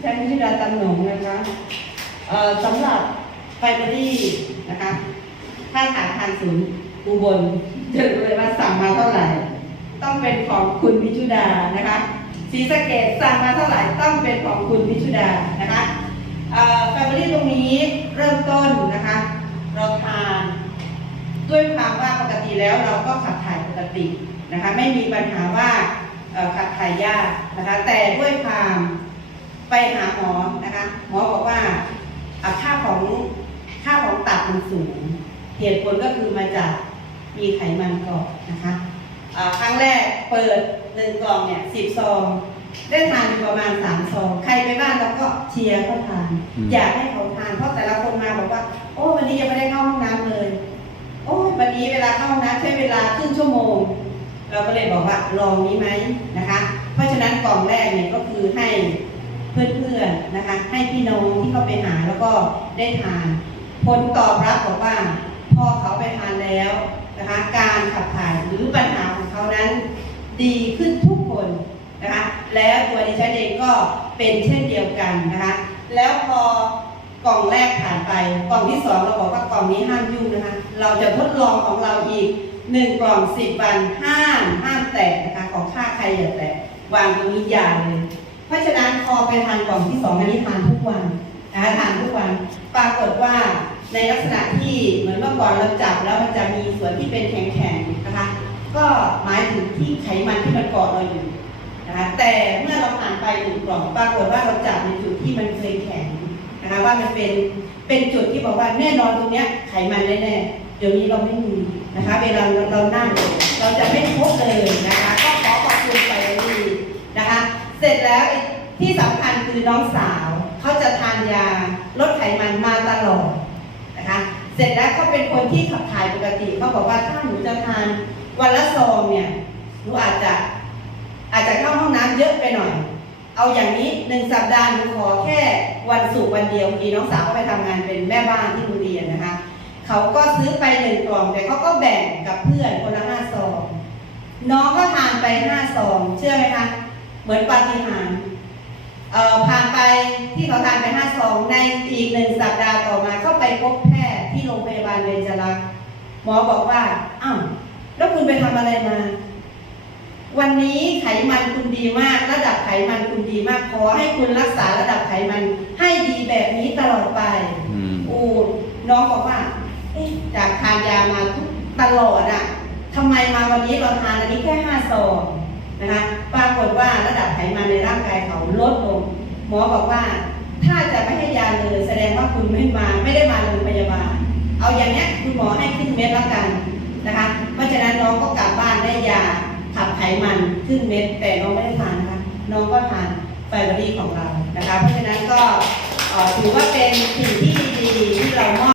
ใช้วิธีการตำหนงนะคะสำหรับไฟเบอรี่นะคะถ้าฐานทานศูนย์อุบลจะรู้เลยว่าสั่งมาเท่าไหร่ ต้องเป็นของคุณวิชุดานะคะศรีสะเกดสั่งมาเท่าไหร่ต้องเป็นของคุณวิชุดานะคะแฟมิลี่ตรงนี้เริ่มต้นนะคะ เราทานด้วยความว่าปกติแล้วเราก็ขับถ่ายปกตินะคะ ไม่มีปัญหาว่าขับถ่ายยากนะคะ แต่ด้วยความ ไปหาหมอนะคะหมอบอกว่าอะค่าของค่าของตับมันสูง เหตุผลก็คือมาจากมีไขมันเกาะนะคะอ่าครั้งแรกเปิดหนึ่งกล่องเนี่ยสิบซอง ได้ทานอยู่ประมาณสามซอง ใครไปบ้านเราก็เชียร์เขาทานอืมอยากให้เขาทานเพราะแต่ละคนมาบอกว่า โอ้วันนี้ยังไม่ได้เข้าห้องน้ำเลย โอ้วันนี้เวลาเข้าห้องน้ำใช้เวลาครึ่งชั่วโมง เราก็เลยบอกว่าลองนี้ไหมนะคะ เพราะฉะนั้นกล่องแรกเนี่ยก็คือให้ เพื่อนๆนะคะ ให้พี่น้องที่เขาไปหาแล้วก็ได้ทาน ผลตอบรับบอกว่าพ่อเขาไปทานแล้วนะคะ การขับถ่ายหรือปัญหาของเขานั้นดีขึ้นทุกคนนะคะ แล้วตัวดิฉันเองก็เป็นเช่นเดียวกันนะคะ แล้วพอกล่องแรกผ่านไป กล่องที่สองเราบอกว่ากล่องนี้ห้ามยุ่งนะคะ เราจะทดลองของเราอีกหนึ่งกล่องสิบวันห้ามห้ามแตะนะคะ ของค่าใครอย่าแตะวางตรงนี้อยาเลย เพราะฉะนั้นพอไปทานกล่องที่สองอันนี้ทานทุกวันนะคะทานทุกวันปรากฏว่าในลักษณะที่เหมือนเมื่อก่อนเราจับแล้วมันจะมีส่วนที่เป็นแข็งๆนะคะ ก็หมายถึงที่ไขมันที่มันเกาะเราอยู่นะคะแต่เมื่อเราผ่านไปหนึ่งกล่องปรากฏว่าเราจับในจุดที่มันเคยแข็งนะคะว่ามันเป็นเป็นจุดที่บอกว่าแน่นอนตรงเนี้ยไขมันแน่ๆเดี๋ยวนี้เราไม่มีนะคะ เวลาเราเรานั่งเราจะไม่พบเลยนะคะ ก็ขอขอบคุณไปดีนะคะ เสร็จแล้วที่สำคัญคือน้องสาวเขาจะทานยาลดไขมันมาตลอดนะคะเสร็จแล้วเขาเป็นคนที่ขับถ่ายปกติเขาบอกว่าถ้าหนูจะทานวันละซองเนี่ยหนูอาจจะอาจจะเข้าห้องน้ำเยอะไปหน่อย เอาอย่างนี้หนึ่งสัปดาห์หนูขอแค่วันศุกร์วันเดียวพอดีน้องสาวเขาไปทำงานเป็นแม่บ้านที่โรงเรียนนะคะเขาก็ซื้อไปหนึ่งกล่องแต่เขาก็แบ่งกับเพื่อนคนละห้าซองน้องก็ทานไปห้าซองเชื่อไหมคะ เหมือนปาฏิหาริย์เอ่อผ่านไปที่เขาทานไปห้าซองในอีกหนึ่งสัปดาห์ต่อมาเข้าไปพบแพทย์ที่โรงพยาบาลเบญจรักษ์หมอบอกว่าอ้าวแล้วคุณไปทำอะไรมา วันนี้ไขมันคุณดีมาก ระดับไขมันคุณดีมากขอให้คุณรักษาระดับไขมันให้ดีแบบนี้ตลอดไปอืมอูน้องบอกว่าเอ๊ะจากทานยามาทุกตลอดอะทำไมมาวันนี้เราทานอันนี้แค่ห้าซอง นะคะปรากฏว่าระดับไขมันในร่างกายเขาลดลง หมอบอกว่า ถ้าจะไม่ให้ยาเลยแสดงว่าคุณไม่มาไม่ได้มาโรงพยาบาล เอาอย่างนี้คุณหมอให้ขึ้นเม็ดแล้วกันนะคะ เพราะฉะนั้นน้องก็กลับบ้านได้ยาขับไขมันขึ้นเม็ดแต่น้องไม่ได้ทานนะคะน้องก็ทานไฟเบอรี่ของเรานะคะ เพราะฉะนั้นก็ถือว่าเป็นสิ่งที่ดีที่เรามอบ